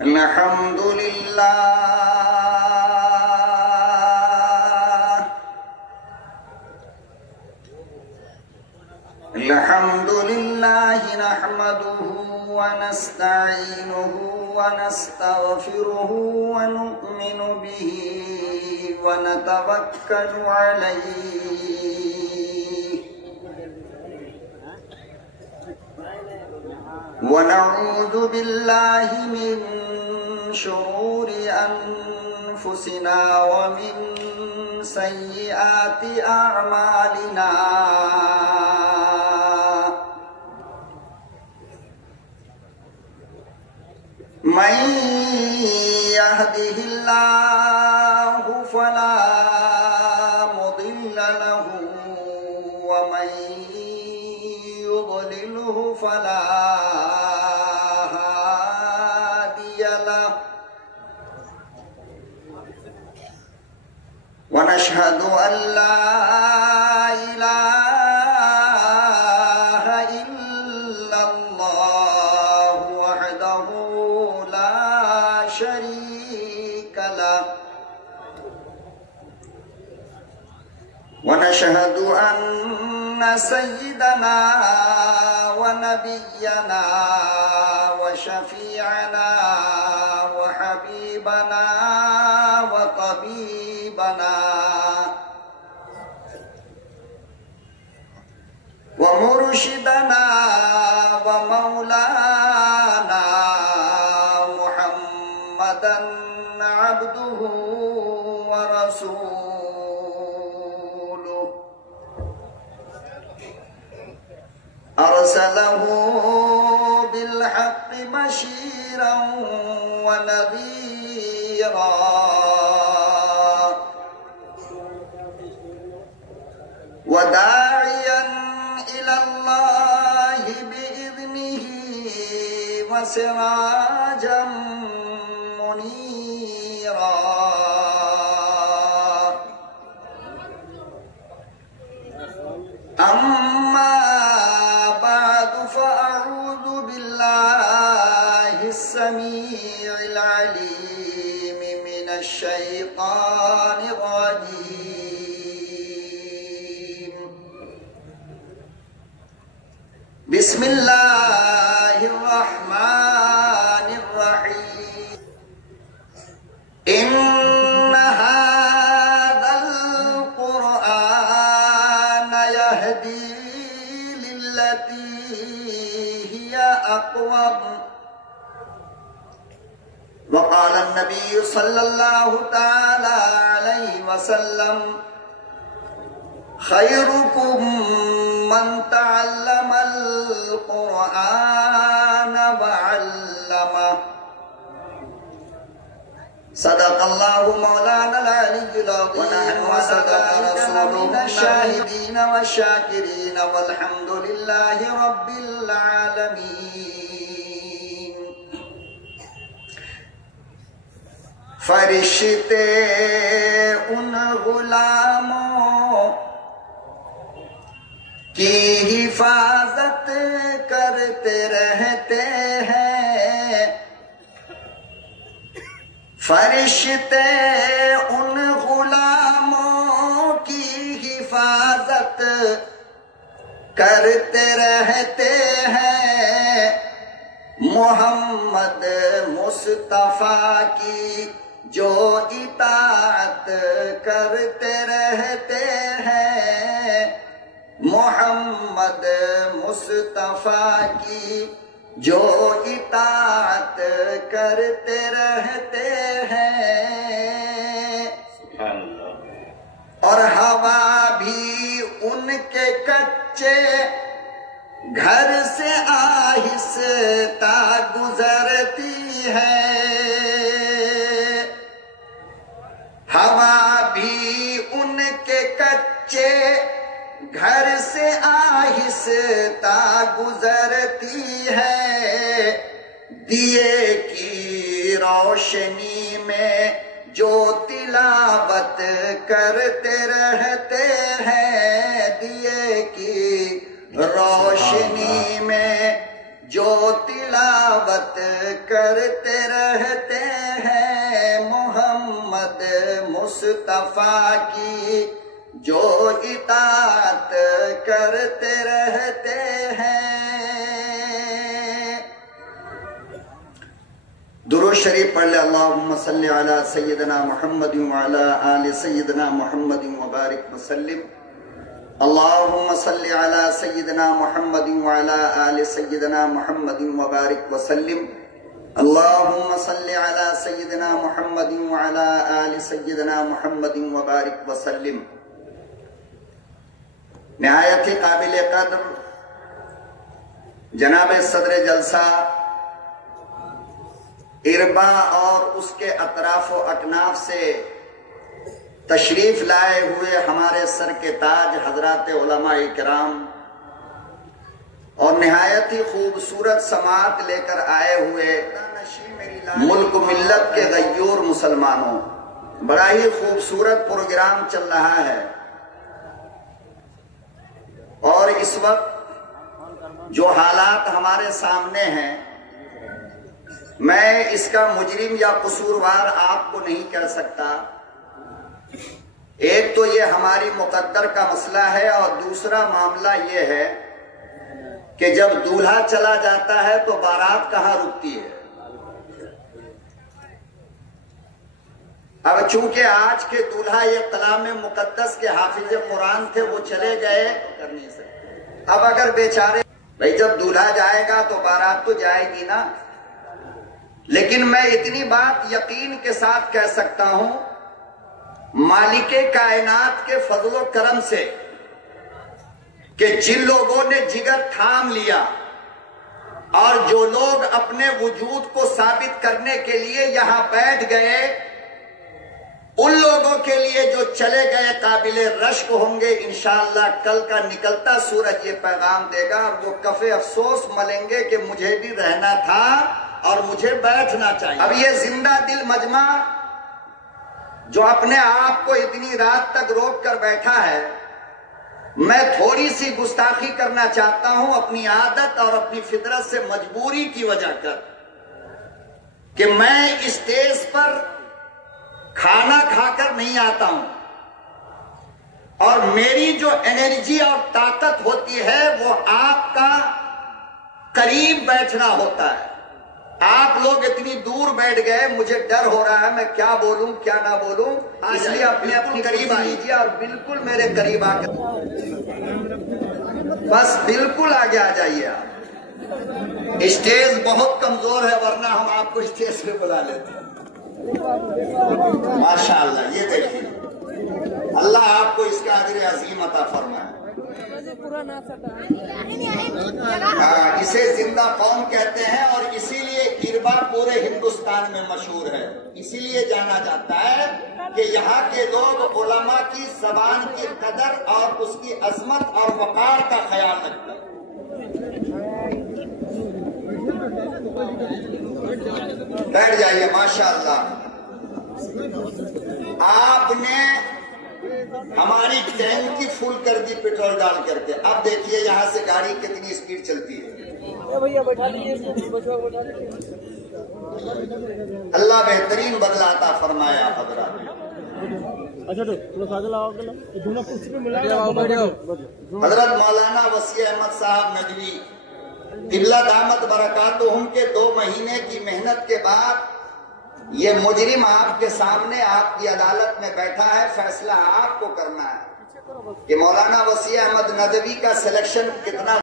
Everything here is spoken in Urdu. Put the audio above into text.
الحمد لله الحمد لله نحمده ونستعينه ونستغفره ونؤمن به ونتوكل عليه ونعوذ بالله من شرور أنفسنا ومن سيئات أعمالنا من يهده الله فلا مضل له ومن يضلله فلا هادي له ونشهد أن لا إله إلا الله وحده لا شريك له ونشهد أن سيدنا ونبينا وشفيعنا وحبيبنا وطبيبنا ومرشدنا ومولانا محمدا عبده ورسوله أرسله بالحق بشيرا ونذيرا وداعيا إلى الله بإذنه وسراجا منيرا أما بعد فأعوذ بالله السميع العليم من الشيطان الرجيم بسم الله الرحمن الرحيم إن هذا القرآن يهدي للتي هي أقوم وقال النبي صلى الله تعالى عليه وسلم خيركم من تعلم القرآن وعلمه صدق الله مولانا العلي العظيم وصدق رسوله من الشاهدين والشاكرين والحمد لله رب العالمين فرشتے ان غلاموں کی حفاظت کرتے رہتے ہیں فرشتے ان غلاموں کی حفاظت کرتے رہتے ہیں محمد مصطفیٰ کی جو اطاعت کرتے رہتے ہیں محمد مصطفیٰ کی جو اطاعت کرتے رہتے ہیں اور ہوا بھی ان کے کچے گھر سے آہستہ گزرتی ہے ہوا بھی ان کے کچے گھر سے آہستہ گزرتی ہے دیے کی روشنی میں جو تلاوت کرتے رہتے ہیں دیے کی روشنی میں جو تلاوت تلاوت کرتے رہتے ہیں محمد مصطفیٰ کی، جو اطاعت کرتے رہتے ہیں۔ درود شریف پڑھ لے، اللہم صلی علی سیدنا محمد وعلی آل سیدنا محمد وبارک وسلم۔ اللہم صلی علی سیدنا محمد وعلی آل سیدنا محمد وبارک وسلم۔ اللہم صلی علی سیدنا محمد وعلی آل سیدنا محمد وبارک وسلم۔ نہایت ہی قابل قدر جناب صدر جلسہ اربا اور اس کے اطراف و اکناف سے تشریف لائے ہوئے ہمارے سر کے تاج حضرات علماء کرام اور نہایت ہی خوبصورت سماعت لے کر آئے ہوئے ملک و ملت کے غیور مسلمانوں، بڑا ہی خوبصورت پروگرام چل رہا ہے، اور اس وقت جو حالات ہمارے سامنے ہیں، میں اس کا مجرم یا قصوروار آپ کو نہیں کہہ سکتا۔ ایک تو یہ ہماری مقدر کا مسئلہ ہے، اور دوسرا معاملہ یہ ہے کہ جب دولہا چلا جاتا ہے تو بارات کہاں رکتی ہے۔ اب چونکہ آج کے دولہا یہ کلام مقدس کے حافظ قرآن تھے، وہ چلے گئے، کر نہیں سکتے۔ اب اگر بیچارے بھائی جب دولہا جائے گا تو بارات تو جائے گی نا، لیکن میں اتنی بات یقین کے ساتھ کہہ سکتا ہوں، مالک کائنات کے فضل و کرم سے، کہ جن لوگوں نے جگر تھام لیا اور جو لوگ اپنے وجود کو ثابت کرنے کے لیے یہاں بیٹھ گئے، ان لوگوں کے لیے جو چلے گئے قابل رشک ہوں گے۔ انشاءاللہ کل کا نکلتا سورج یہ پیغام دے گا، اور وہ کف افسوس ملیں گے کہ مجھے بھی رہنا تھا اور مجھے بیٹھنا چاہیے۔ اب یہ زندہ دل مجمع جو اپنے آپ کو اتنی رات تک روک کر بیٹھا ہے، میں تھوڑی سی گستاخی کرنا چاہتا ہوں اپنی عادت اور اپنی فطرت سے مجبوری کی وجہ کر، کہ میں اسٹیج پر کھانا کھا کر نہیں آتا ہوں، اور میری جو انرجی اور طاقت ہوتی ہے وہ آپ کا قریب بیٹھنا ہوتا ہے۔ آپ لوگ اتنی دور بیٹھ گئے، مجھے ڈر ہو رہا ہے میں کیا بولوں کیا نہ بولوں، اس لیے اپنے قریب آئیے اور بالکل میرے قریب آ کر بس بالکل آگے آ جائیے۔ آپ اسٹیج بہت کمزور ہے، ورنہ ہم آپ کو اسٹیج پہ بلا لیتے ہیں۔ ماشاءاللہ، یہ دیکھیے، اللہ آپ کو اس کا اجر عظیم عطا فرمائے۔ اسے زندہ قوم کہتے ہیں، اور اسی لیے اربا پورے ہندوستان میں مشہور ہے، اسی لیے جانا جاتا ہے کہ یہاں کے لوگ علماء کی زبان کی قدر اور اس کی عظمت اور وقار کا خیال رکھتے ہیں۔ بیٹھ جائیے۔ ماشاءاللہ، آپ نے ہماری ٹینکی فل کر دی پیٹرول ڈال کر کے۔ اب دیکھیے یہاں سے گاڑی کتنی سپیڈ چلتی ہے۔ اللہ بہترین بدلہ عطا فرمایا حضرات۔ حضرت مولانا وسیع احمد صاحب ندوی قبلہ دامت برکاتہم کے 2 مہینے کی محنت کے بعد یہ مجرم آپ کے سامنے آپ کی عدالت میں بیٹھا ہے، فیصلہ آپ کو کرنا ہے کہ مولانا وسیع احمد ندوی کا سلیکشن کتنا